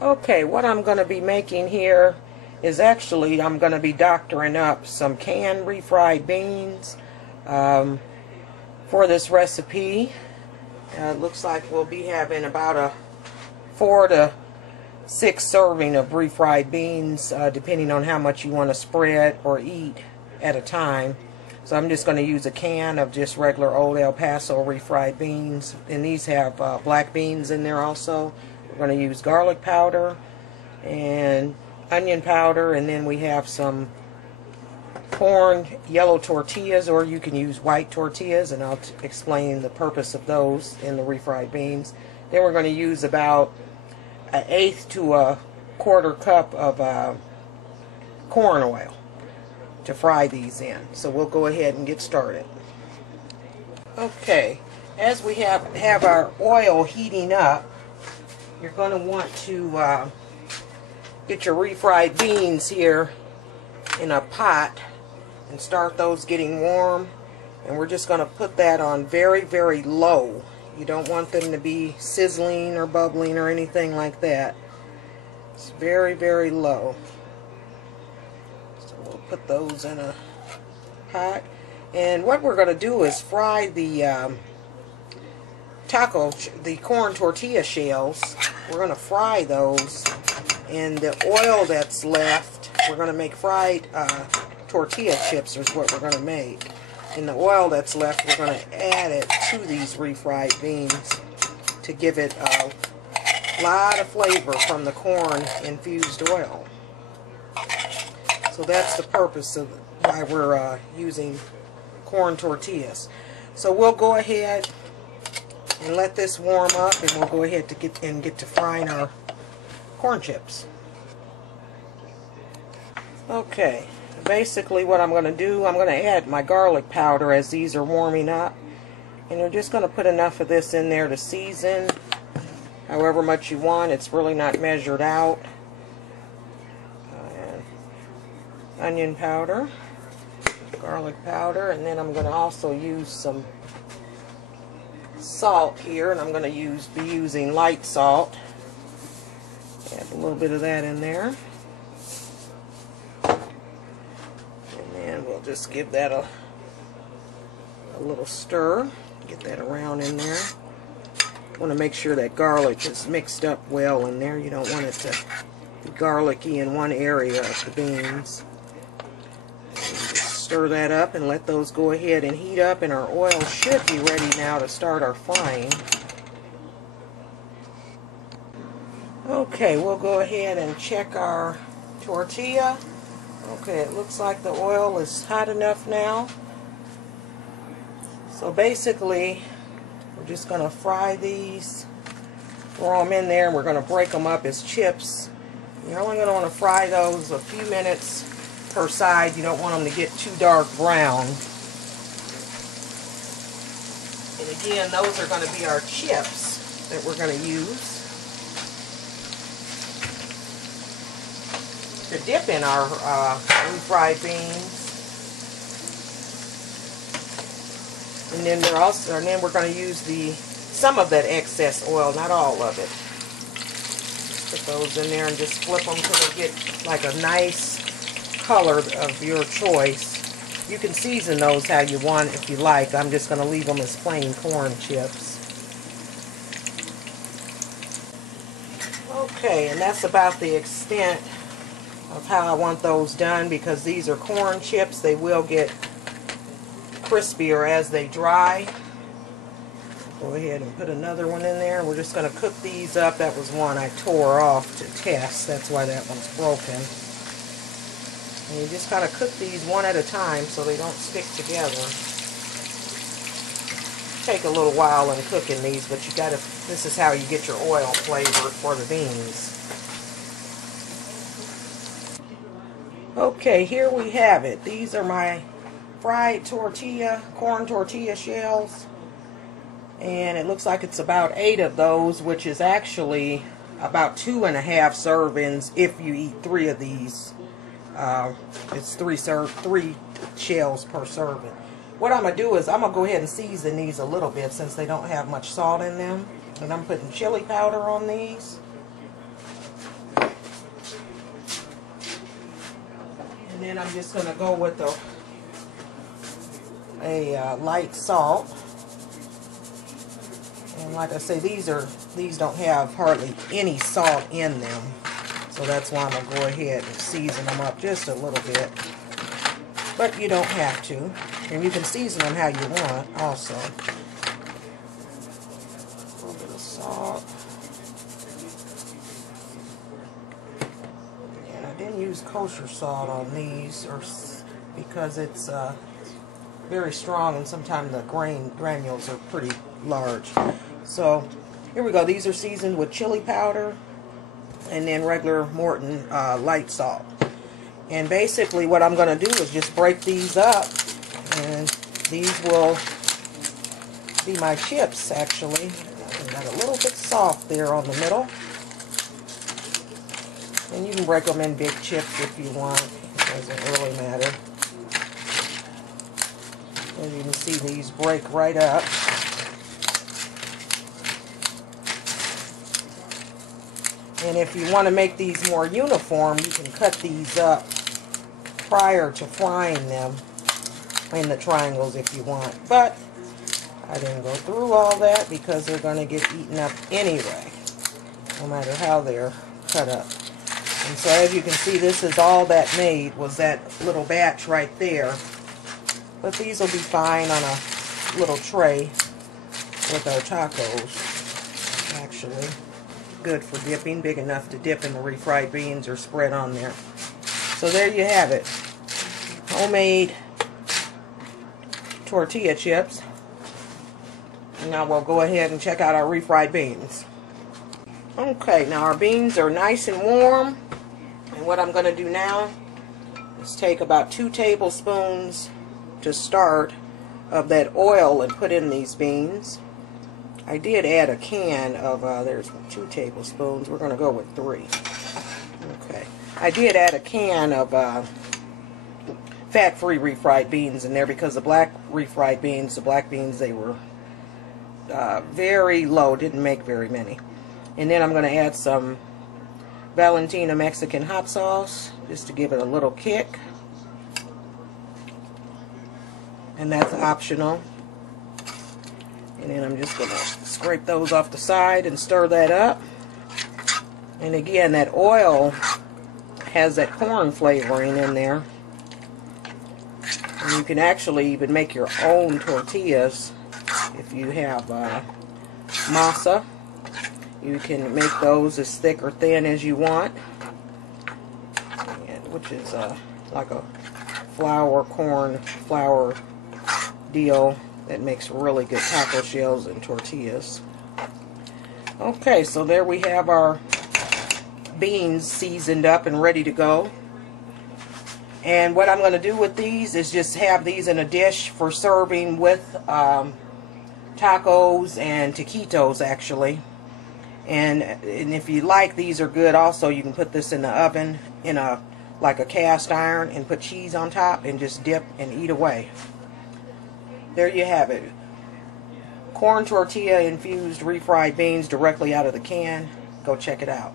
Okay, what I'm going to be making here is actually I'm going to be doctoring up some canned refried beans for this recipe. It looks like we'll be having about a 4 to 6 serving of refried beans, depending on how much you want to spread or eat at a time. So I'm just going to use a can of just regular old El Paso refried beans, and these have black beans in there also. We're going to use garlic powder and onion powder, and then we have some corn yellow tortillas, or you can use white tortillas, and I'll explain the purpose of those in the refried beans. Then we're going to use about 1/8 to 1/4 cup of corn oil to fry these in. So we'll go ahead and get started. Okay, as we have our oil heating up, you're going to want to get your refried beans here in a pot and start those getting warm. And we're just going to put that on very, very low. You don't want them to be sizzling or bubbling or anything like that. It's very, very low. So we'll put those in a pot. And what we're going to do is fry the corn tortilla shells. We're going to fry those, and the oil that's left, we're going to make fried tortilla chips is what we're going to make. And the oil that's left, we're going to add it to these refried beans to give it a lot of flavor from the corn infused oil. So that's the purpose of why we're using corn tortillas. So we'll go ahead and let this warm up, and we'll go ahead to get to frying our corn chips. Okay, basically what I'm going to do, I'm going to add my garlic powder as these are warming up, and you're just going to put enough of this in there to season however much you want. It's really not measured out. And onion powder, garlic powder, and then I'm going to also use some salt here, and I'm going to be using light salt. Add a little bit of that in there, and then we'll just give that a little stir. Get that around in there. You want to make sure that garlic is mixed up well in there. You don't want it to be garlicky in one area of the beans. Stir that up and let those go ahead and heat up, and our oil should be ready now to start our frying. Okay, we'll go ahead and check our tortilla. Okay, it looks like the oil is hot enough now. So basically, we're just going to fry these, throw them in there, and we're going to break them up as chips. You're only going to want to fry those a few minutes per side. You don't want them to get too dark brown. And again, those are going to be our chips that we're going to use to dip in our refried beans. And then we're going to use some of that excess oil, not all of it. Put those in there and just flip them till they get like a nice color of your choice. You can season those how you want if you like. I'm just going to leave them as plain corn chips. Okay, and that's about the extent of how I want those done, because these are corn chips. They will get crispier as they dry. Go ahead and put another one in there. We're just going to cook these up. That was one I tore off to test. That's why that one's broken. And you just kind of cook these one at a time so they don't stick together. Take a little while in cooking these, but this is how you get your oil flavor for the beans. Okay, here we have it. These are my fried corn tortilla shells. And it looks like it's about 8 of those, which is actually about 2.5 servings if you eat 3 of these. It's 3 shells per serving. What I'm going to do is I'm going to go ahead and season these a little bit since they don't have much salt in them. And I'm putting chili powder on these. then I'm just going to go with a light salt. And like I say, these don't have hardly any salt in them. So that's why I'm going to go ahead and season them up just a little bit. But you don't have to. And you can season them how you want also. A little bit of salt. And I didn't use kosher salt on these because it's very strong, and sometimes the granules are pretty large. So here we go. These are seasoned with chili powder and then regular Morton light salt. And basically what I'm going to do is just break these up, and these will be my chips actually. I got a little bit soft there on the middle. And you can break them in big chips if you want. It doesn't really matter. As you can see, these break right up. And if you want to make these more uniform, you can cut these up prior to frying them in the triangles if you want. But I didn't go through all that because they're going to get eaten up anyway, no matter how they're cut up. And so as you can see, this is all that made, was that little batch right there. But these will be fine on a little tray with our tacos, actually. Good for dipping, big enough to dip in the refried beans or spread on there. So there you have it. Homemade tortilla chips. Now we'll go ahead and check out our refried beans. Okay, now our beans are nice and warm. And what I'm going to do now is take about 2 tablespoons to start of that oil and put in these beans. I did add a can of, there's 2 tablespoons. We're going to go with 3. Okay. I did add a can of fat-free refried beans in there because the black refried beans, the black beans, they were very low, didn't make very many. And then I'm going to add some Valentina Mexican hot sauce just to give it a little kick. And that's optional. And then I'm just going to scrape those off the side and stir that up. And again, that oil has that corn flavoring in there. And you can actually even make your own tortillas if you have masa. You can make those as thick or thin as you want, which is like a corn flour deal that makes really good taco shells and tortillas. Okay, so there we have our beans seasoned up and ready to go. And what I'm going to do with these is just have these in a dish for serving with tacos and taquitos actually. And if you like, these are good also. You can put this in the oven in like a cast iron and put cheese on top and just dip and eat away. There you have it. Corn tortilla infused refried beans directly out of the can. Go check it out.